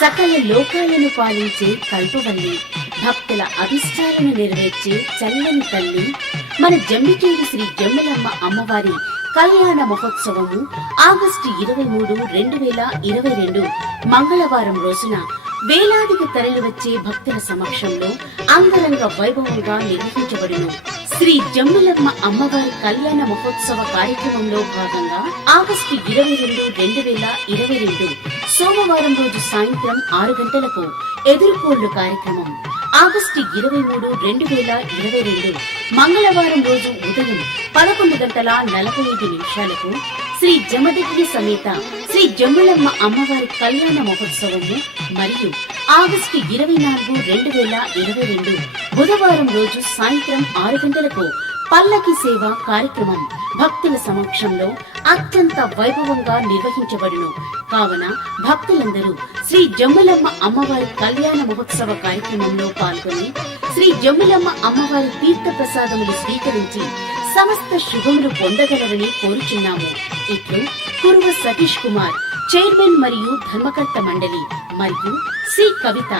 సకల లోకాలను పాలించే కల్పవల్లి భక్తుల అభిష్టాలను నెరవేర్చే చల్లని తల్లి మన జమ్మికేడు శ్రీ జమ్మలమ్మ అమ్మవారి కళ్యాణ మహోత్సవము ఆగస్టు ఇరవై మూడు రెండు వేల ఇరవై రెండు మంగళవారం రోజున వేలాదిగా తరలివచ్చే భక్తుల సమక్షంలో అంగరంగ వైభవంగా నిర్వహించబడును. శ్రీ జమ్మిలమ్మ అమ్మవారి కళ్యాణ మహోత్సవ కార్యక్రమంలో భాగంగా ఆగస్టు ఇరవై రెండు రెండు వేల ఇరవై రెండు సోమవారం రోజు సాయంత్రం ఆరు గంటలకు ఎదుర్కోళ్ళు కార్యక్రమం. ఆగస్టు ఇరవై మూడు రెండు వేల ఇరవై రెండు మంగళవారం రోజు ఉదయం పదకొండు గంటల నలభై ఐదు నిమిషాలకు శ్రీ జమదగ్ని సమేత శ్రీ జమ్ములమ్మ అమ్మవారి కళ్యాణ మహోత్సవము మరియు ఆగస్టు ఇరవై నాలుగు రెండు వేల ఇరవై రెండు బుధవారం రోజు సాయంత్రం ఆరు గంటలకు పల్లకి సేవ కార్యక్రమం భక్తుల సమక్షంలో అత్యంత వైభవంగా నిర్వహించబడును. కావున భక్తులందరూ శ్రీ జమ్ములమ్మ అమ్మవారి కళ్యాణ మహోత్సవ కార్యక్రమంలో పాల్గొని శ్రీ జమ్ములమ్మ అమ్మవారి తీర్థ ప్రసాదములు స్వీకరించి సమస్త శుభములు పొందగలరని కోరుచున్నాము. ఇట్లు కురువ సతీష్ కుమార్ చైర్మన్ మరియు ధర్మకర్త మండలి మరియు సి కవిత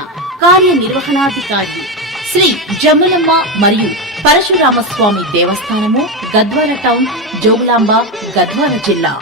కార్యనిర్వహణాధికారి శ్రీ జములమ్మ మరియు పరశురామస్వామి దేవస్థానము గద్వాల టౌన్ జోగులాంబ గద్వాల జిల్లా.